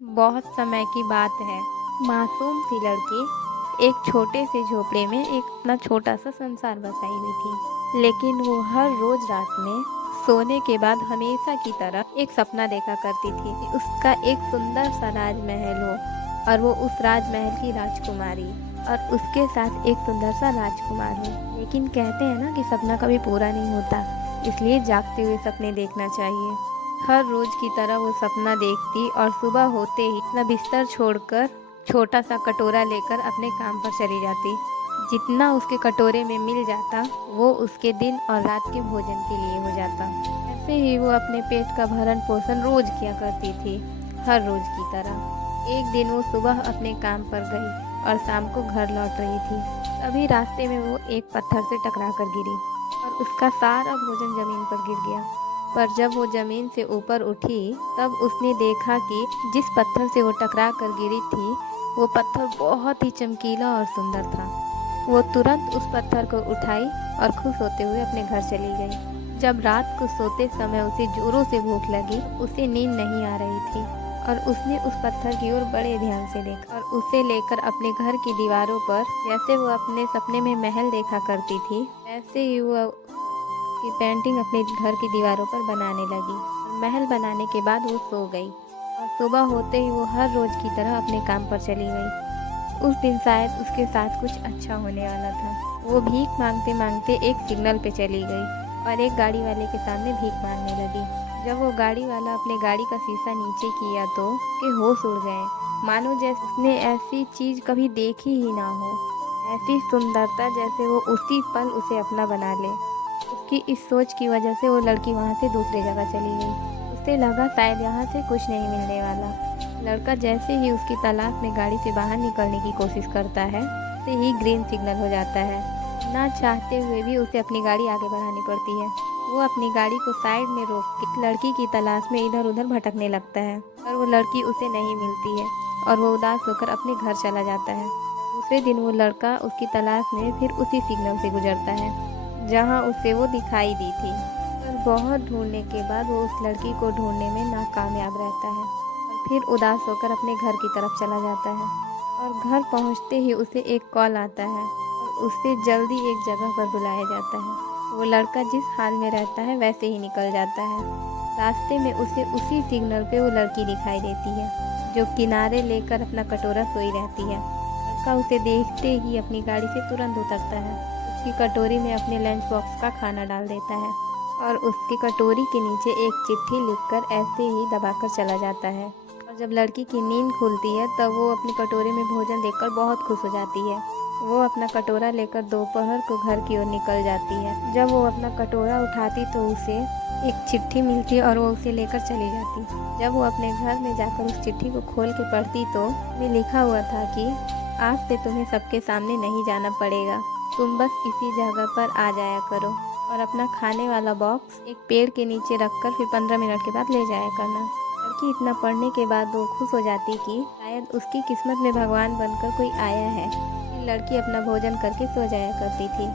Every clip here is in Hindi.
बहुत समय की बात है। मासूम सी लड़की एक छोटे से झोपड़े में एक अपना छोटा सा संसार बसाई हुई थी। लेकिन वो हर रोज रात में सोने के बाद हमेशा की तरह एक सपना देखा करती थी कि उसका एक सुंदर सा राजमहल हो और वो उस राजमहल की राजकुमारी और उसके साथ एक सुंदर सा राजकुमार हो। लेकिन कहते हैं ना कि सपना कभी पूरा नहीं होता, इसलिए जागते हुए सपने देखना चाहिए। हर रोज की तरह वो सपना देखती और सुबह होते ही अपना बिस्तर छोड़कर छोटा सा कटोरा लेकर अपने काम पर चली जाती। जितना उसके कटोरे में मिल जाता वो उसके दिन और रात के भोजन के लिए हो जाता। ऐसे ही वो अपने पेट का भरण पोषण रोज किया करती थी, हर रोज की तरह। एक दिन वो सुबह अपने काम पर गई और शाम को घर लौट रही थी। तभी रास्ते में वो एक पत्थर से टकरा कर गिरी और उसका सारा भोजन जमीन पर गिर गया। पर जब वो जमीन से ऊपर उठी तब उसने देखा कि जिस पत्थर से वो टकरा कर गिरी थी वो पत्थर बहुत ही चमकीला और सुंदर था। वो तुरंत उस पत्थर को उठाई और खुश होते हुए अपने घर चली गई। जब रात को सोते समय उसे जोरों से भूख लगी, उसे नींद नहीं आ रही थी और उसने उस पत्थर की ओर बड़े ध्यान से देखा और उसे लेकर अपने घर की दीवारों पर, जैसे वो अपने सपने में महल देखा करती थी, वैसे ही वो की पेंटिंग अपने घर की दीवारों पर बनाने लगी। और महल बनाने के बाद वो सो गई और सुबह होते ही वो हर रोज की तरह अपने काम पर चली गई। उस दिन शायद उसके साथ कुछ अच्छा होने वाला था। वो भीख मांगते मांगते एक सिग्नल पे चली गई और एक गाड़ी वाले के सामने भीख मांगने लगी। जब वो गाड़ी वाला अपने गाड़ी का शीशा नीचे किया तो उसके होश उड़ गए, मानो जैसे उसने ऐसी चीज कभी देखी ही ना हो। ऐसी सुंदरता जैसे वो उसी पल उसे अपना बना ले। उसकी इस सोच की वजह से वो लड़की वहाँ से दूसरी जगह चली गई। उसे लगा शायद यहाँ से कुछ नहीं मिलने वाला। लड़का जैसे ही उसकी तलाश में गाड़ी से बाहर निकलने की कोशिश करता है, से ही ग्रीन सिग्नल हो जाता है। ना चाहते हुए भी उसे अपनी गाड़ी आगे बढ़ानी पड़ती है। वो अपनी गाड़ी को साइड में रोक के लड़की की तलाश में इधर उधर भटकने लगता है, पर वो लड़की उसे नहीं मिलती है और वो उदास होकर अपने घर चला जाता है। दूसरे दिन वो लड़का उसकी तलाश में फिर उसी सिग्नल से गुजरता है जहाँ उसे वो दिखाई दी थी। पर बहुत ढूंढने के बाद वो उस लड़की को ढूंढने में नाकामयाब रहता है और फिर उदास होकर अपने घर की तरफ चला जाता है। और घर पहुंचते ही उसे एक कॉल आता है और उसे जल्दी एक जगह पर बुलाया जाता है। वो लड़का जिस हाल में रहता है वैसे ही निकल जाता है। रास्ते में उसे उसी सिग्नल पे वो लड़की दिखाई देती है जो किनारे लेकर अपना कटोरा सोई रहती है। लड़का उसे देखते ही अपनी गाड़ी से तुरंत उतरता है, उसकी कटोरी में अपने लंच बॉक्स का खाना डाल देता है और उसकी कटोरी के नीचे एक चिट्ठी लिखकर ऐसे ही दबाकर चला जाता है। और जब लड़की की नींद खुलती है तब वो अपनी कटोरी में भोजन देखकर बहुत खुश हो जाती है। वो अपना कटोरा लेकर दोपहर को घर की ओर निकल जाती है। जब वो अपना कटोरा उठाती तो उसे एक चिट्ठी मिलती और वो उसे लेकर चली जाती। जब वो अपने घर में जाकर उस चिट्ठी को खोल के पढ़ती तो में लिखा हुआ था कि आज से तुम्हें सबके सामने नहीं जाना पड़ेगा, तुम बस इसी जगह पर आ जाया करो और अपना खाने वाला बॉक्स एक पेड़ के नीचे रखकर फिर 15 मिनट के बाद ले जाया करना। लड़की इतना पढ़ने के बाद वो खुश हो जाती कि शायद उसकी किस्मत में भगवान बनकर कोई आया है। फिर लड़की अपना भोजन करके सो जाया करती थी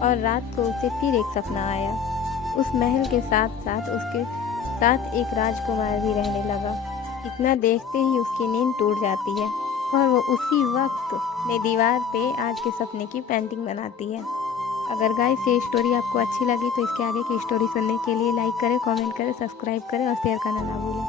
और रात को उसे फिर एक सपना आया। उस महल के साथ साथ उसके साथ एक राजकुमार भी रहने लगा। इतना देखते ही उसकी नींद टूट जाती है और वो उसी वक्त अपने दीवार पे आज के सपने की पेंटिंग बनाती है। अगर गाइस ये स्टोरी आपको अच्छी लगी तो इसके आगे की स्टोरी सुनने के लिए लाइक करें, कमेंट करें, सब्सक्राइब करें और शेयर करना ना भूलें।